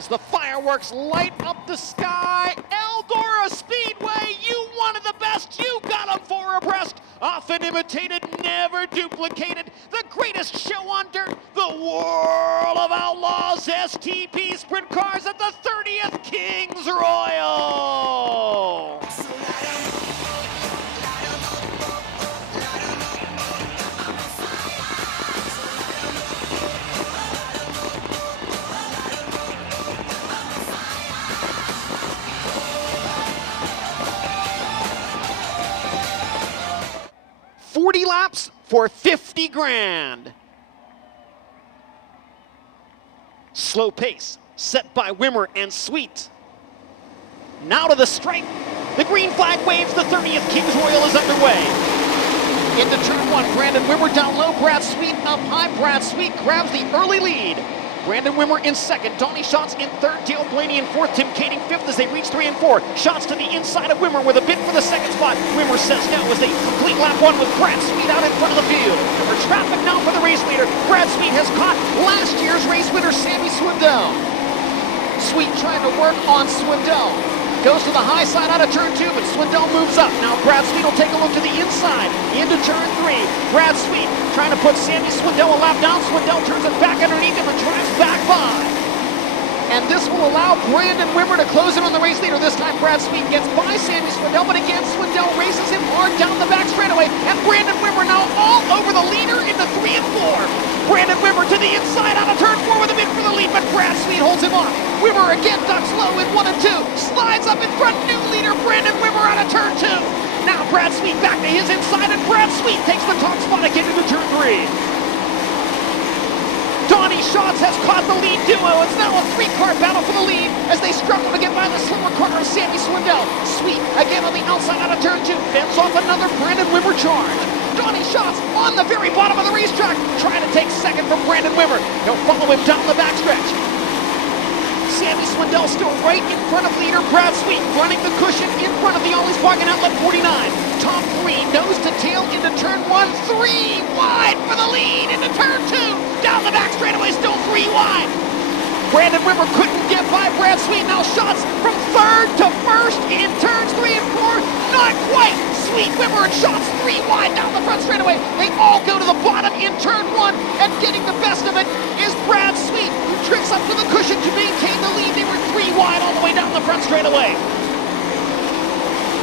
as the fireworks light up the sky. Eldora Speedway, you wanted the best, you got them four abreast. Often imitated, never duplicated. The greatest show on dirt, the World of Outlaws STP Sprint Cars at the 30th Kings Royal. 40 laps for 50 grand. Slow pace set by Wimmer and Sweet. Now to the stripe. The green flag waves. The 30th Kings Royal is underway. Into turn one, Brandon Wimmer down low. Brad Sweet up high. Brad Sweet grabs the early lead. Brandon Wimmer in second, Donnie Schatz in third, Dale Blaney in fourth, Tim Kading fifth as they reach 3 and 4. Schatz to the inside of Wimmer with a bid for the second spot. Wimmer says no as they complete lap one with Brad Sweet out in front of the field. For traffic now for the race leader. Brad Sweet has caught last year's race winner, Sammy Swindell. Sweet trying to work on Swindell. Goes to the high side out of turn 2, but Swindell moves up. Now Brad Sweet will take a look to the inside, into turn 3. Brad Sweet trying to put Sammy Swindell a lap down. Swindell turns it back underneath him and drives back by. And this will allow Brandon Wimmer to close in on the race leader. This time Brad Sweet gets by Sammy Swindell, but again Swindell races him hard down the back straightaway. And Brandon Wimmer now all over the leader into 3 and 4. Brandon Wimmer to the inside out of turn 4 with a bid for the lead, but Brad Sweet holds him off. Wimmer again ducks low in 1 and 2. Slides up in front, new leader Brandon Wimmer out of turn 2. Now Brad Sweet back to his inside, and Brad Sweet takes the top spot again into turn 3. Donnie Schatz has caught the lead duo. It's now a 3-car battle for the lead as they struggle to get by the slimmer car of Sammy Swindell. Sweet again on the outside out of turn 2. Fends off another Brandon Wimmer charge. Donnie Schatz on the very bottom of the racetrack, trying to take second from Brandon Wimmer. He'll follow him down the backstretch. Sammy Swindell still right in front of leader Brad Sweet, running the cushion in front of the Ollie's Bargain Outlet 49. Top 3, nose to tail into turn 1, 3 wide for the lead into turn 2. Down the back straightaway, still 3 wide. Brandon Wimmer couldn't get by Brad Sweet. Now Schatz from third to first in turns 3 and 4. Not quite. Sweet, Wimmer, and Schatz 3 wide down the front straightaway. They all go to the bottom in turn 1, and getting the best of it is Brad Sweet, who tricks up to the cushion to maintain the lead. They were 3 wide all the way down the front straightaway.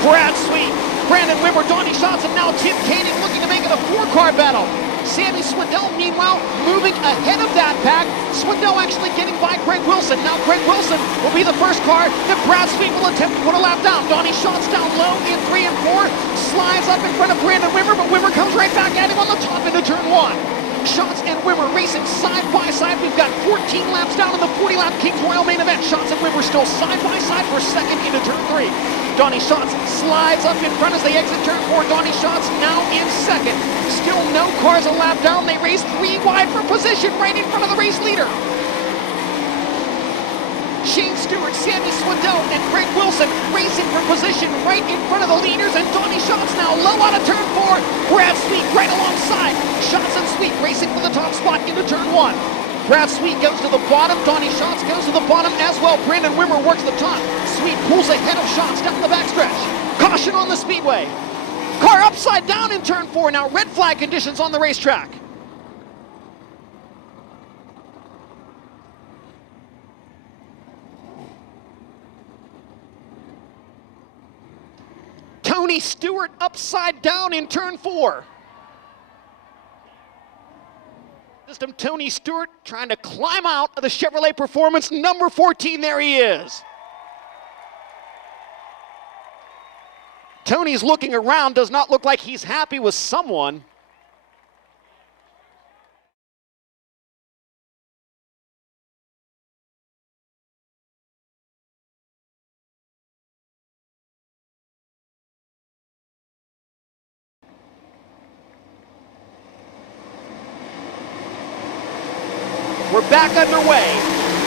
Brad Sweet, Brandon Wimmer, Donnie Schatz, and now Tim Kading looking to make it a 4-car battle. Sammy Swindell, meanwhile, moving ahead of that pack. Swindell actually getting by Greg Wilson. Now Greg Wilson will be the first car that Brad Sweet will attempt to put a lap down. Donnie Schatz down low in 3 and 4. Slides up in front of Brandon Wimmer, but Wimmer comes right back at him on the top into turn 1. Schatz and Wimmer racing side by side. We've got 14 laps down in the 40-lap Kings Royal main event. Schatz and Wimmer still side by side for second into turn 3. Donnie Schatz slides up in front as they exit turn 4. Donnie Schatz now in second. Still no cars a lap down. They race 3 wide for position right in front of the race leader. Shane Stewart, Sammy Swindell, and Greg Wilson racing for position right in front of the leaders, and Donnie Schatz now low out of turn 4. Brad Sweet right alongside. Schatz and Sweet racing for the top spot into turn 1. Brad Sweet goes to the bottom. Donnie Schatz goes to the bottom as well. Brandon Wimmer works the top. Sweet pulls ahead of Schatz down the backstretch. Caution on the speedway. Car upside down in turn 4. Now red flag conditions on the racetrack. Tony Stewart upside down in turn 4. System Tony Stewart trying to climb out of the Chevrolet Performance number 14. There he is. Tony's looking around, does not look like he's happy with someone. We're back underway.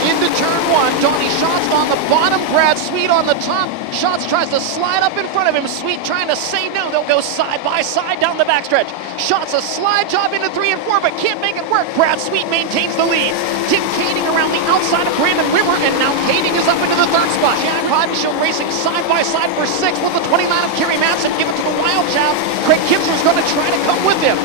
Into turn one, Donnie Schatz on the bottom, Brad Sweet on the top. Schatz tries to slide up in front of him. Sweet trying to say no. They'll go side by side down the backstretch. Schatz a slide job into 3 and 4, but can't make it work. Brad Sweet maintains the lead. Tim Kading around the outside of Brandon Wimmer, and now Kading is up into the 3rd spot. Jack Hodenshield racing side by side for 6th with the 29 of Kerry Madsen. Give it to the wild child. Craig Kinser's going to try to come with him.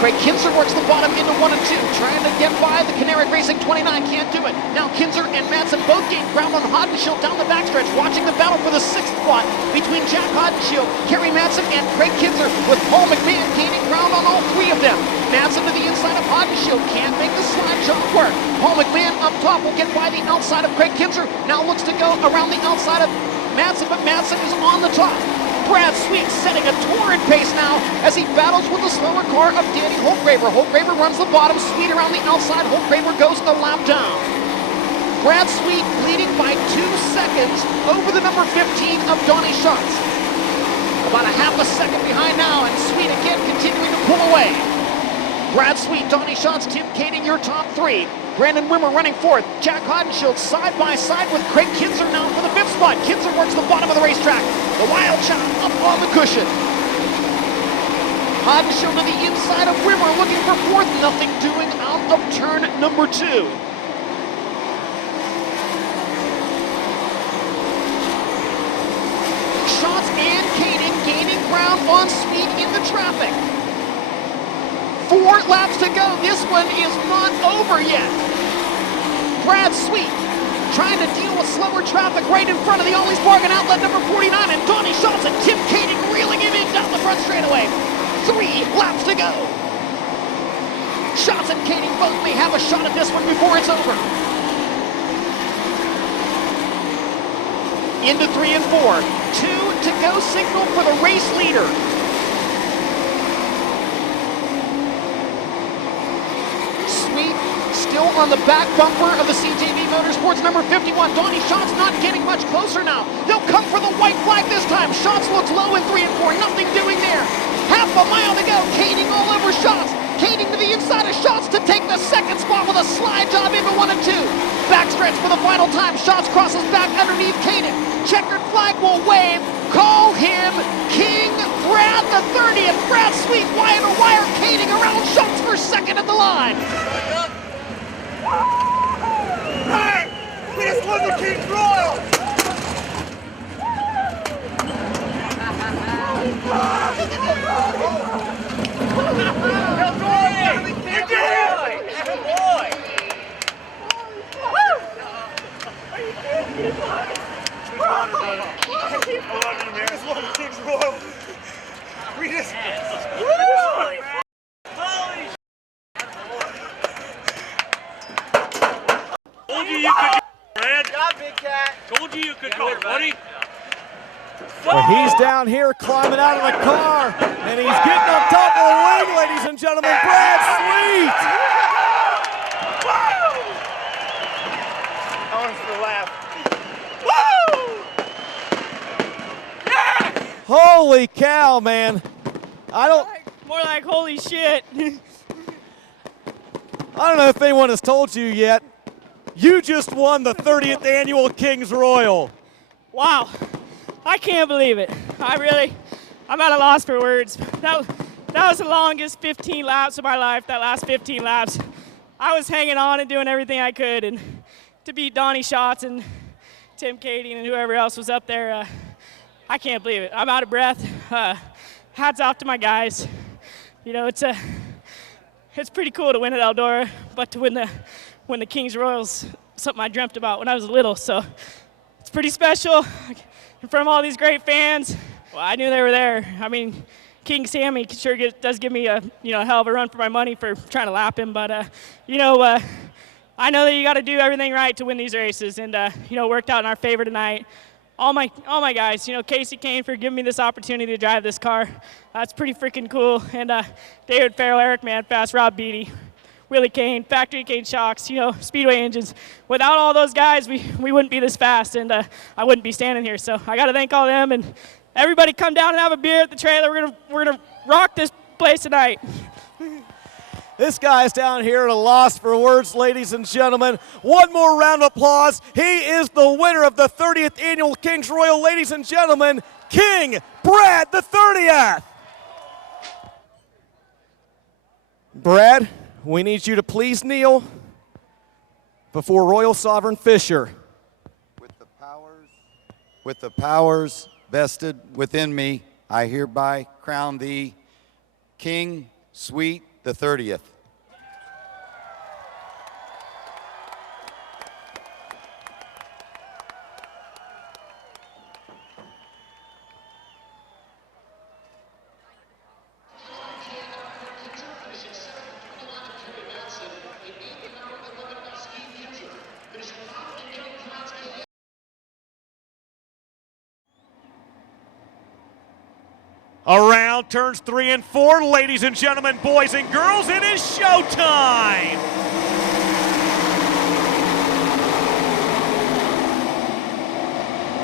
Craig Kinser works the bottom into 1 and 2, trying to get by the Canaric Racing 29, can't do it. Now Kinser and Madsen both gain ground on Hodenshield down the backstretch, watching the battle for the 6th spot between Jack Hodenshield, Kerry Madsen, and Craig Kinser, with Paul McMahon gaining ground on all 3 of them. Madsen to the inside of Hodenshield, can't make the slide job work. Paul McMahon up top will get by the outside of Craig Kinser, now looks to go around the outside of Madsen, but Madsen is on the top. Brad Sweet setting a torrid pace now as he battles with the slower car of Danny Holtgraver. Holtgraver runs the bottom, Sweet around the outside. Holtgraver goes a lap down. Brad Sweet leading by 2 seconds over the number 15 of Donnie Schatz. About a half a second behind now, and Sweet again continuing to pull away. Brad Sweet, Donnie Schatz, Tim Kading, your top 3. Brandon Wimmer running 4th. Jack Hodenshield side by side with Craig Kinser now for the 5th spot. Kinser works the bottom of the racetrack. The wild child up on the cushion. Hodenshield to the inside of Wimmer looking for 4th. Nothing doing out of turn number 2. Schatz and Kading gaining ground on Sweet in the traffic. 4 laps to go. This one is not over yet. Brad Sweet trying to deal with slower traffic right in front of the Ollie's Bargain Outlet number 49, and Donnie Schatz and Tim Kading reeling him in down the front straightaway. 3 laps to go. Schatz and Kading both may have a shot at this one before it's over. Into 3 and 4. 2 to go signal for the race leader. Still on the back bumper of the CJV Motorsports number 51. Donnie Schatz not getting much closer now. They'll come for the white flag this time. Schatz looks low in 3 and 4. Nothing doing there. Half a mile to go. Kading all over Schatz. Kading to the inside of Schatz to take the 2nd spot with a slide job into 1 and 2. Backstretch for the final time. Schatz crosses back underneath Kading. Checkered flag will wave. Call him King Brad the 30th. Brad Sweet wire to wire. Kading around Schatz for 2nd at the line. Hey! We just won the King's Royal! You did it! Good boy! I love you, man. We just won the King's Royal. We just... Told you you could do it, Brad. Good job, Big Cat. Told you you could do it, buddy. Well, he's down here climbing out of the car, and he's getting on top of the wing, ladies and gentlemen. Brad Sweet! I want to laugh. Yeah! Holy cow, man. More like holy shit. I don't know if anyone has told you yet, you just won the 30th annual King's Royal. Wow. I can't believe it. I'm at a loss for words. That was the longest 15 laps of my life, that last 15 laps. I was hanging on and doing everything I could, and to beat Donnie Schatz and Tim Kading and whoever else was up there, I can't believe it. I'm out of breath. Hats off to my guys. You know, it's pretty cool to win at Eldora, but to win the King's Royal's something I dreamt about when I was little, so it's pretty special. In front of all these great fans, well, I knew they were there. I mean, King Sammy sure does give me a hell of a run for my money for trying to lap him, but I know that you got to do everything right to win these races, and it worked out in our favor tonight. All my guys, Casey Kane for giving me this opportunity to drive this car. That's pretty freaking cool, and David Farrell, Eric Manfast, Rob Beatty, Willie Kane, Factory Kane shocks, Speedway engines. Without all those guys, we wouldn't be this fast, and I wouldn't be standing here. So I got to thank all them, and everybody come down and have a beer at the trailer. We're gonna rock this place tonight. This guy's down here at a loss for words, ladies and gentlemen. One more round of applause. He is the winner of the 30th Annual Kings Royal, ladies and gentlemen, King Brad the 30th. Brad, we need you to please kneel before Royal Sovereign Fisher. With the powers vested within me, I hereby crown thee King Sweet the 30th. Around turns 3 and 4, ladies and gentlemen, boys and girls, it is showtime!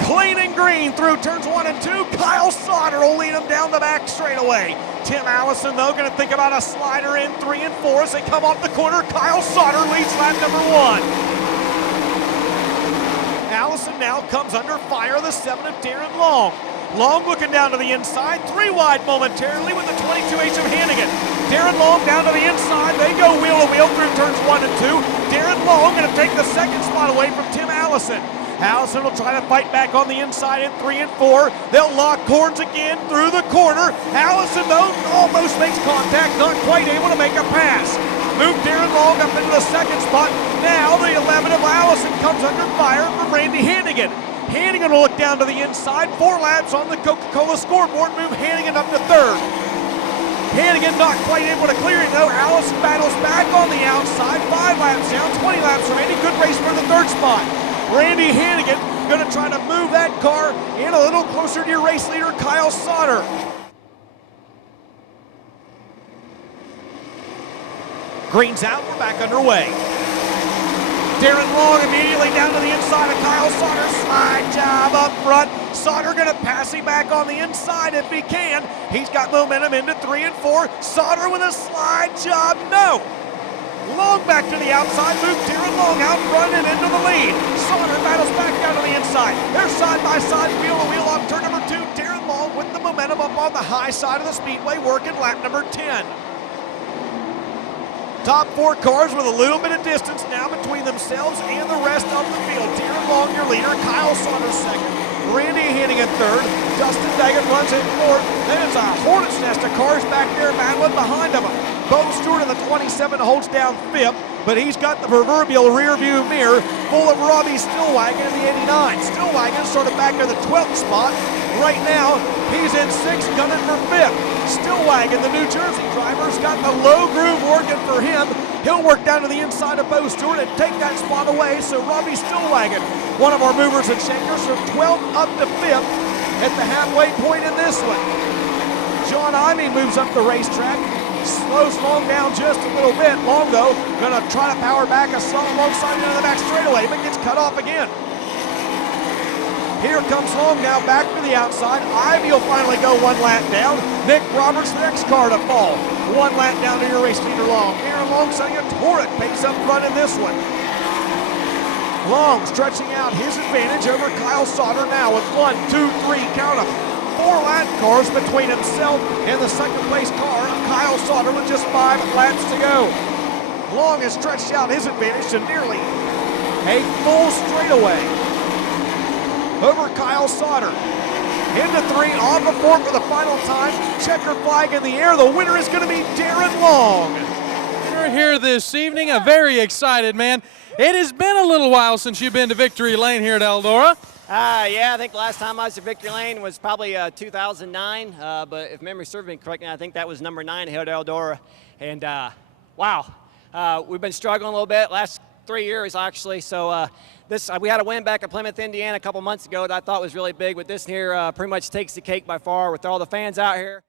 Clean and green through turns 1 and 2. Kyle Sauter will lead him down the back straightaway. Tim Allison, though, going to think about a slider in 3 and 4 as they come off the corner. Kyle Sauter leads lap number 1. Allison now comes under fire, the 7 of Darren Long. Long looking down to the inside, 3 wide momentarily with the 22H of Hannigan. Darren Long down to the inside, they go wheel to wheel through turns 1 and 2. Darren Long going to take the second spot away from Tim Allison. Allison will try to fight back on the inside in 3 and 4. They'll lock horns again through the corner. Allison, though, almost makes contact, not quite able to make a pass. Move Darren Long up into the second spot. Now the 11 of Allison comes under fire from Randy Hannigan. Hannigan will look down to the inside. 4 laps on the Coca-Cola scoreboard. Move Hannigan up to 3rd. Hannigan not quite able to clear it, though. Allison battles back on the outside. 5 laps down, 20 laps remaining. Good race for the 3rd spot. Randy Hannigan going to try to move that car in a little closer to your race leader, Kyle Sauter. Green's out, we're back underway. Darren Long immediately down to the inside of Kyle Sauter. Slide job up front. Sauter going to pass him back on the inside if he can. He's got momentum into 3 and 4. Sauter with a slide job. No. Long back to the outside. Move Darren Long out front and into the lead. Sauter battles back down to the inside. They're side by side, wheel to wheel on turn number 2. Darren Long with the momentum up on the high side of the speedway, working lap number 10. Top 4 cars with a little bit of distance now between themselves and the rest of the field. Darren Long, your leader. Kyle Sauter second. Randy Hannigan third. Dustin Daggett runs in fourth. Then it's a hornet's nest of cars back there battling behind them. Bo Stewart in the 27 holds down 5th, but he's got the proverbial rear view mirror full of Robbie Stillwagon in the 89. Stillwagon sort of back to the 12th spot. Right now, he's in 6th, gunning for 5th. Stillwagon, the New Jersey driver, has got the low groove working for him. He'll work down to the inside of Bo Stewart and take that spot away. So Robbie Stillwagon, one of our movers and shakers, from 12th up to 5th at the halfway point in this one. John Imey moves up the racetrack. Slows Long down just a little bit. Long, though, going to try to power back a slot alongside into the back straightaway, but gets cut off again. Here comes Long now back to the outside. Ivy will finally go 1 lap down. Nick Roberts, the next car to fall. 1 lap down to your race leader, Long. Aaron Long setting a torrid pace up front in this one. Long stretching out his advantage over Kyle Sauter now with 1, 2, 3, count them. 4 lap cars between himself and the second place car of Kyle Sauter with just 5 laps to go. Long has stretched out his advantage to nearly a full straightaway over Kyle Sauter. Into 3, off of 4 for the final time. Checker flag in the air. The winner is going to be Darren Long. We're here this evening. I'm very excited, man. It has been a little while since you've been to Victory Lane here at Eldora. Yeah, I think the last time I was at Victory Lane was probably 2009, but if memory serves me correctly, I think that was number 9 here at Eldora. And wow, we've been struggling a little bit last 3 years actually. So we had a win back at Plymouth, Indiana a couple months ago that I thought was really big, but this here pretty much takes the cake by far with all the fans out here.